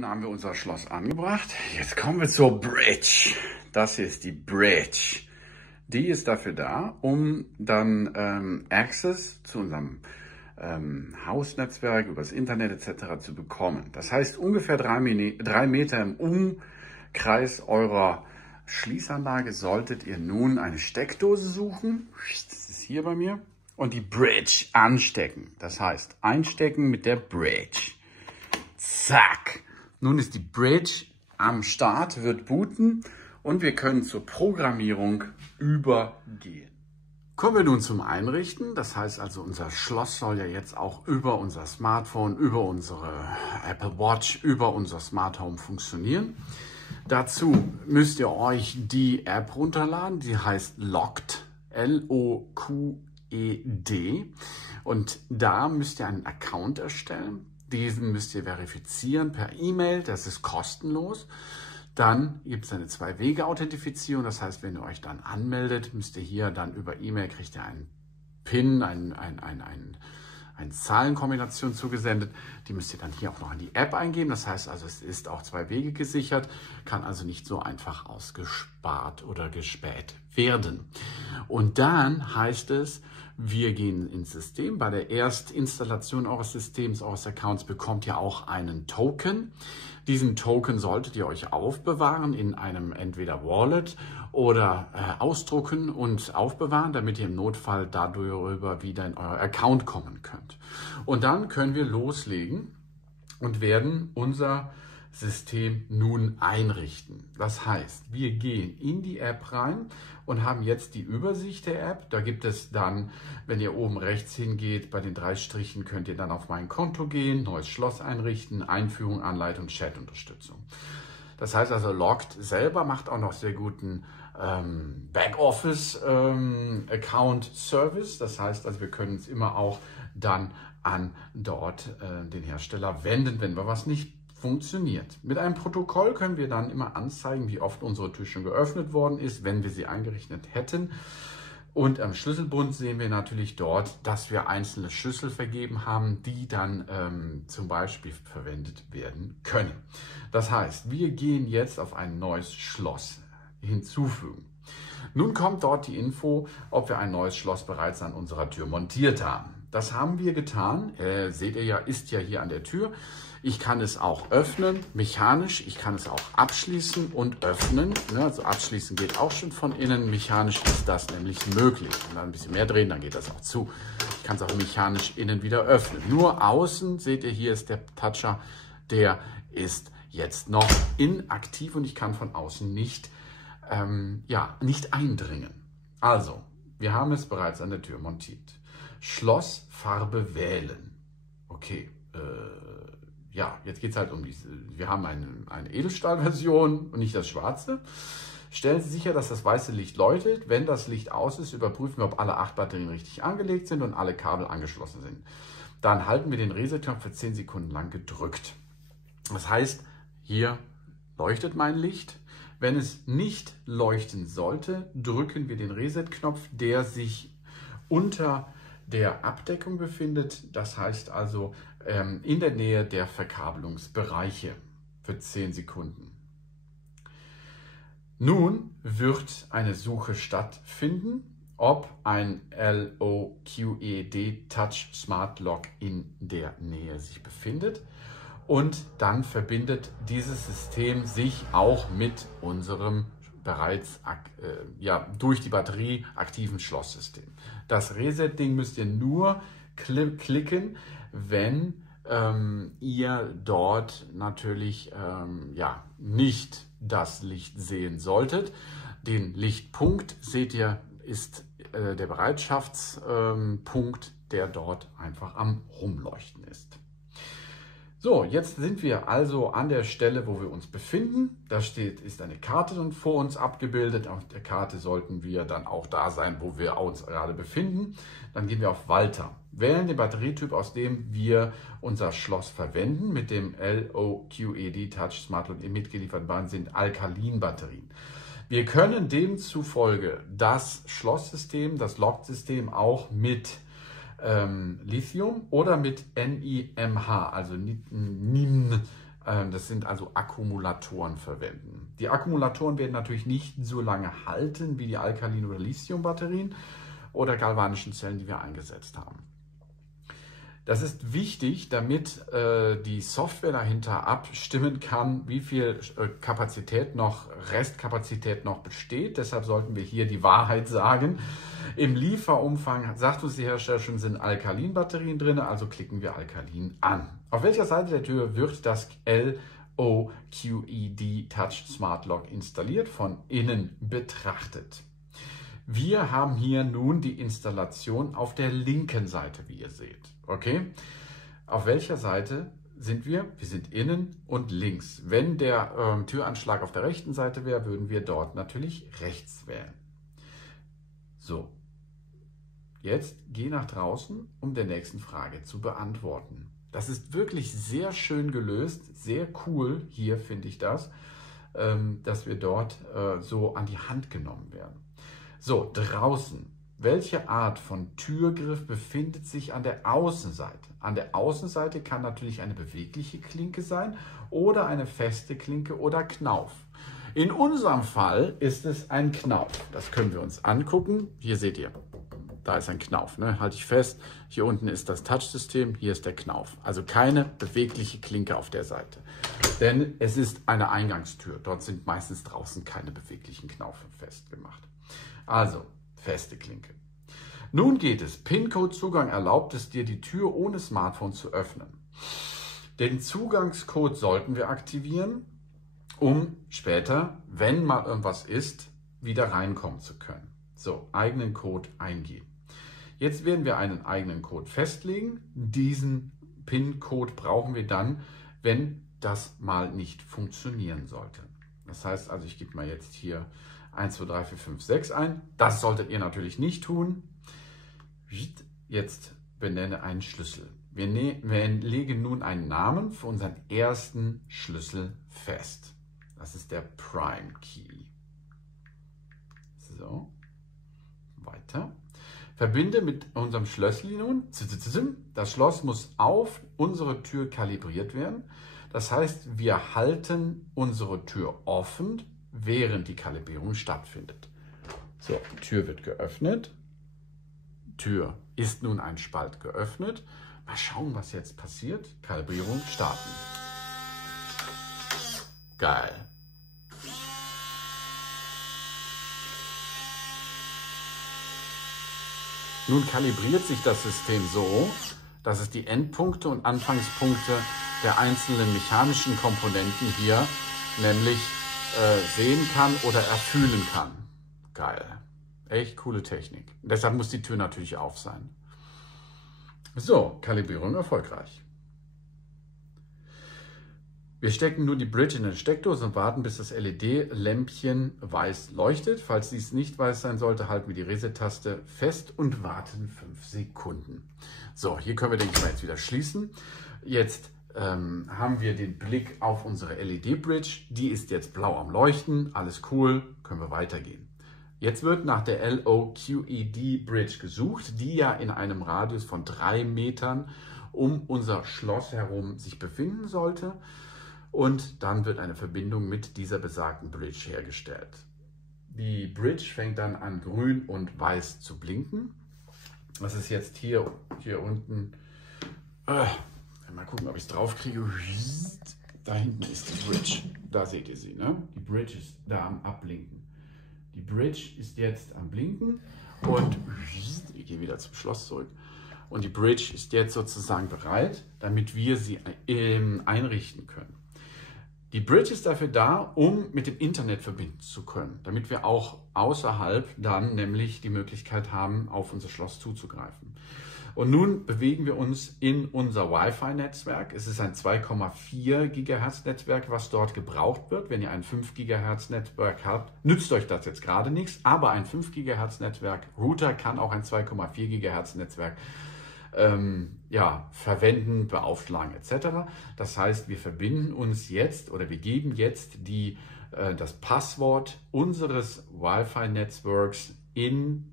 Nun haben wir unser Schloss angebracht. Jetzt kommen wir zur Bridge. Das hier ist die Bridge. Die ist dafür da, um dann Access zu unserem Hausnetzwerk übers Internet etc. zu bekommen. Das heißt, ungefähr 3 Meter im Umkreis eurer Schließanlage solltet ihr nun eine Steckdose suchen. Das ist hier bei mir. Und die Bridge anstecken. Das heißt, einstecken mit der Bridge. Zack. Nun ist die Bridge am Start, wird booten und wir können zur Programmierung übergehen. Kommen wir nun zum Einrichten. Das heißt also, unser Schloss soll ja jetzt auch über unser Smartphone, über unsere Apple Watch, über unser Smart Home funktionieren. Dazu müsst ihr euch die App runterladen, die heißt Loqed, L-O-Q-E-D. Und da müsst ihr einen Account erstellen. Diesen müsst ihr verifizieren per E-Mail, das ist kostenlos. Dann gibt es eine 2-Wege-Authentifizierung, das heißt, wenn ihr euch dann anmeldet, müsst ihr hier dann über E-Mail, kriegt ihr einen PIN, eine Zahlenkombination zugesendet. Die müsst ihr dann hier auch noch in die App eingeben. Das heißt also, es ist auch 2 Wege gesichert, kann also nicht so einfach ausgespart oder gespäht werden. Und dann heißt es, wir gehen ins System. Bei der Erstinstallation eures Systems, eures Accounts, bekommt ihr auch einen Token. Diesen Token solltet ihr euch aufbewahren in einem entweder Wallet oder ausdrucken und aufbewahren, damit ihr im Notfall darüber wieder in euer Account kommen könnt. Und dann können wir loslegen und werden unser System nun einrichten. Das heißt, wir gehen in die App rein und haben jetzt die Übersicht der App. Da gibt es dann, wenn ihr oben rechts hingeht, bei den 3 Strichen könnt ihr dann auf mein Konto gehen, neues Schloss einrichten, Einführung, Anleitung, Chat-Unterstützung. Das heißt also, Loqed selber macht auch noch sehr guten Backoffice-Account-Service. Das heißt also, wir können uns immer auch dann an dort den Hersteller wenden, wenn wir was nicht funktioniert. Mit einem Protokoll können wir dann immer anzeigen, wie oft unsere Tür schon geöffnet worden ist, wenn wir sie eingerichtet hätten. Und am Schlüsselbund sehen wir natürlich dort, dass wir einzelne Schlüssel vergeben haben, die dann zum Beispiel verwendet werden können. Das heißt, wir gehen jetzt auf ein neues Schloss hinzufügen. Nun kommt dort die Info, ob wir ein neues Schloss bereits an unserer Tür montiert haben. Das haben wir getan. Seht ihr ja, ist ja hier an der Tür. Ich kann es auch öffnen, mechanisch. Ich kann es auch abschließen und öffnen. Also abschließen geht auch schon von innen. Mechanisch ist das nämlich möglich. Und dann ein bisschen mehr drehen, dann geht das auch zu. Ich kann es auch mechanisch innen wieder öffnen. Nur außen, seht ihr, hier ist der Toucher, der ist jetzt noch inaktiv und ich kann von außen nicht eindringen. Also, wir haben es bereits an der Tür montiert. Schlossfarbe wählen. Okay, jetzt geht es halt um wir haben eine Edelstahlversion und nicht das schwarze. Stellen Sie sicher, dass das weiße Licht leuchtet. Wenn das Licht aus ist, überprüfen wir, ob alle 8 Batterien richtig angelegt sind und alle Kabel angeschlossen sind. Dann halten wir den Reset-Knopf für 10 Sekunden lang gedrückt. Das heißt, hier leuchtet mein Licht. Wenn es nicht leuchten sollte, drücken wir den Reset-Knopf, der sich unter der Abdeckung befindet. Das heißt also in der Nähe der Verkabelungsbereiche für 10 Sekunden. Nun wird eine Suche stattfinden, ob ein Loqed Touch Smart Lock in der Nähe sich befindet. Und dann verbindet dieses System sich auch mit unserem bereits durch die Batterie aktiven Schlosssystem. Das Reset-Ding müsst ihr nur klicken, wenn ihr dort natürlich nicht das Licht sehen solltet. Den Lichtpunkt seht ihr, ist der Bereitschaftspunkt, der dort einfach am Rumleuchten ist. So, jetzt sind wir also an der Stelle, wo wir uns befinden. Da ist eine Karte vor uns abgebildet. Auf der Karte sollten wir dann auch da sein, wo wir uns gerade befinden. Dann gehen wir auf Walter. Wählen den Batterietyp, aus dem wir unser Schloss verwenden. Mit dem Loqed Touch Smart Lock mitgeliefert waren sind Alkalin-Batterien. Wir können demzufolge das Schlosssystem, das Loqed-System auch mit Lithium oder mit NIMH, also NIM Das sind also Akkumulatoren verwenden. Die Akkumulatoren werden natürlich nicht so lange halten wie die Alkalin- oder Lithium-Batterien oder galvanischen Zellen, die wir eingesetzt haben. Das ist wichtig, damit die Software dahinter abstimmen kann, wie viel Restkapazität noch besteht. Deshalb sollten wir hier die Wahrheit sagen. Im Lieferumfang, sagt uns die Hersteller schon, sind Alkalin-Batterien drin, also klicken wir Alkalin an. Auf welcher Seite der Tür wird das LOQED Touch Smart Lock installiert? Von innen betrachtet. Wir haben hier nun die Installation auf der linken Seite, wie ihr seht. Okay? Auf welcher Seite sind wir? Wir sind innen und links. Wenn der Türanschlag auf der rechten Seite wäre, würden wir dort natürlich rechts wählen. So, jetzt geh nach draußen, um der nächsten Frage zu beantworten. Das ist wirklich sehr schön gelöst, sehr cool hier, finde ich das, dass wir dort so an die Hand genommen werden. So, draußen. Welche Art von Türgriff befindet sich an der Außenseite? An der Außenseite kann natürlich eine bewegliche Klinke sein oder eine feste Klinke oder Knauf. In unserem Fall ist es ein Knauf. Das können wir uns angucken. Hier seht ihr, da ist ein Knauf. Ne? Halte ich fest. Hier unten ist das Touchsystem, hier ist der Knauf. Also keine bewegliche Klinke auf der Seite. Denn es ist eine Eingangstür. Dort sind meistens draußen keine beweglichen Knaufe festgemacht. Also, feste Klinke. Nun geht es. PIN-Code-Zugang erlaubt es dir, die Tür ohne Smartphone zu öffnen. Den Zugangscode sollten wir aktivieren, um später, wenn mal irgendwas ist, wieder reinkommen zu können. So, eigenen Code eingeben. Jetzt werden wir einen eigenen Code festlegen. Diesen PIN-Code brauchen wir dann, wenn das mal nicht funktionieren sollte. Das heißt also, ich gebe mal jetzt hier 1, 2, 3, 4, 5, 6 ein. Das solltet ihr natürlich nicht tun. Jetzt benenne einen Schlüssel. Wir legen nun einen Namen für unseren ersten Schlüssel fest. Das ist der Prime Key. So, weiter. Verbinde mit unserem Schlössli nun. Das Schloss muss auf unsere Tür kalibriert werden. Das heißt, wir halten unsere Tür offen, während die Kalibrierung stattfindet. So, die Tür wird geöffnet. Tür ist nun ein Spalt geöffnet. Mal schauen, was jetzt passiert. Kalibrierung starten. Geil. Nun kalibriert sich das System so, dass es die Endpunkte und Anfangspunkte der einzelnen mechanischen Komponenten hier nämlich sehen kann oder erfühlen kann. Geil. Echt coole Technik. Deshalb muss die Tür natürlich auf sein. So, Kalibrierung erfolgreich. Wir stecken nun die Bridge in den Steckdose und warten, bis das LED-Lämpchen weiß leuchtet. Falls dies nicht weiß sein sollte, halten wir die Reset-Taste fest und warten 5 Sekunden. So, hier können wir, denke ich mal, jetzt wieder schließen. Jetzt haben wir den Blick auf unsere LED-Bridge. Die ist jetzt blau am Leuchten. Alles cool, können wir weitergehen. Jetzt wird nach der LOQED-Bridge gesucht, die ja in einem Radius von 3 Metern um unser Schloss herum sich befinden sollte. Und dann wird eine Verbindung mit dieser besagten Bridge hergestellt. Die Bridge fängt dann an, grün und weiß zu blinken. Das ist jetzt hier unten. Mal gucken, ob ich es drauf kriege. Da hinten ist die Bridge. Da seht ihr sie, ne? Die Bridge ist da am Abblinken. Die Bridge ist jetzt am Blinken und ich gehe wieder zum Schloss zurück. Und die Bridge ist jetzt sozusagen bereit, damit wir sie einrichten können. Die Bridge ist dafür da, um mit dem Internet verbinden zu können, damit wir auch außerhalb dann nämlich die Möglichkeit haben, auf unser Schloss zuzugreifen. Und nun bewegen wir uns in unser Wi-Fi-Netzwerk. Es ist ein 2,4 GHz Netzwerk, was dort gebraucht wird. Wenn ihr ein 5 GHz Netzwerk habt, nützt euch das jetzt gerade nichts, aber ein 5 GHz Netzwerk, Router kann auch ein 2,4 GHz Netzwerk verwenden, beaufschlagen etc. Das heißt, wir verbinden uns jetzt oder wir geben jetzt das Passwort unseres Wi-Fi-Netzwerks in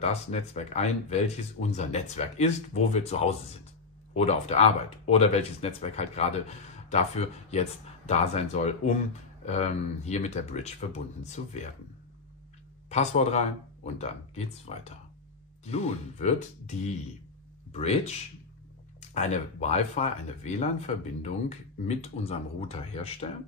das Netzwerk ein, welches unser Netzwerk ist, wo wir zu Hause sind oder auf der Arbeit oder welches Netzwerk halt gerade dafür jetzt da sein soll, um hier mit der Bridge verbunden zu werden. Passwort rein und dann geht's weiter. Nun wird die Bridge eine Wi-Fi, eine WLAN-Verbindung mit unserem Router herstellen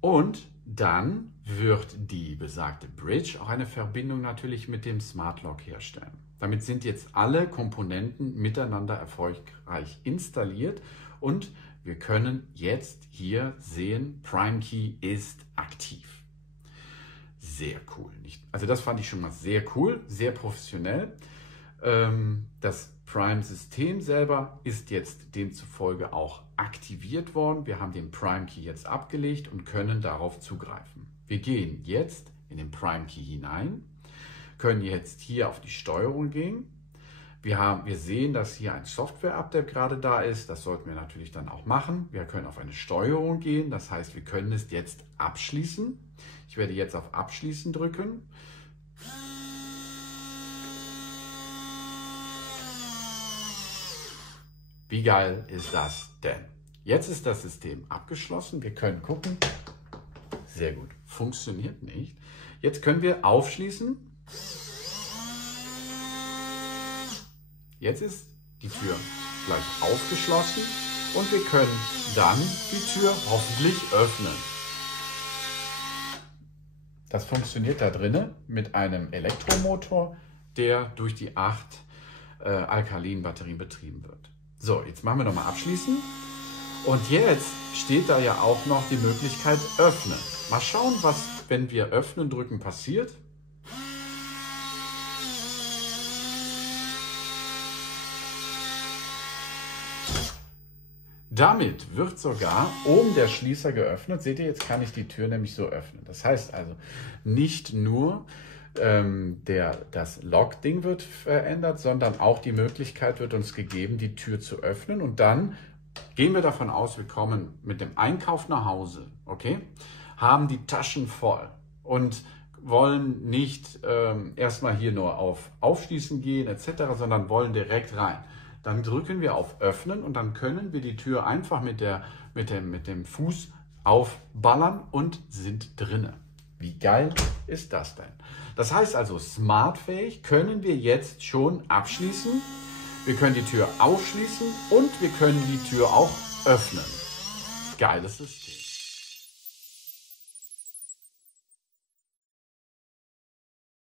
und dann wird die besagte Bridge auch eine Verbindung natürlich mit dem Smart Lock herstellen. Damit sind jetzt alle Komponenten miteinander erfolgreich installiert und wir können jetzt hier sehen, PrimeKey ist aktiv. Sehr cool. Also das fand ich schon mal sehr cool, sehr professionell. Das Prime-System selber ist jetzt demzufolge auch aktiviert worden. Wir haben den Prime-Key jetzt abgelegt und können darauf zugreifen. Wir gehen jetzt in den Prime-Key hinein, können jetzt hier auf die Steuerung gehen. Wir sehen, dass hier ein Software-Update gerade da ist. Das sollten wir natürlich dann auch machen. Wir können auf eine Steuerung gehen. Das heißt, wir können es jetzt abschließen. Ich werde jetzt auf Abschließen drücken. Wie geil ist das denn? Jetzt ist das System abgeschlossen. Wir können gucken. Sehr gut. Funktioniert nicht. Jetzt können wir aufschließen. Jetzt ist die Tür gleich aufgeschlossen und wir können dann die Tür hoffentlich öffnen. Das funktioniert da drinnen mit einem Elektromotor, der durch die 8 alkalinen Batterien betrieben wird. So, jetzt machen wir nochmal abschließen. Und jetzt steht da ja auch noch die Möglichkeit öffnen. Mal schauen, was, wenn wir öffnen drücken, passiert. Damit wird sogar oben der Schließer geöffnet. Seht ihr, jetzt kann ich die Tür nämlich so öffnen. Das heißt also, nicht nur das Lock-Ding wird verändert, sondern auch die Möglichkeit wird uns gegeben, die Tür zu öffnen. Und dann gehen wir davon aus, wir kommen mit dem Einkauf nach Hause, okay? Haben die Taschen voll und wollen nicht erstmal hier nur auf Aufschließen gehen etc., sondern wollen direkt rein. Dann drücken wir auf Öffnen und dann können wir die Tür einfach mit dem Fuß aufballern und sind drinnen. Wie geil ist das denn? Das heißt also, smartfähig können wir jetzt schon abschließen. Wir können die Tür aufschließen und wir können die Tür auch öffnen. Geiles System.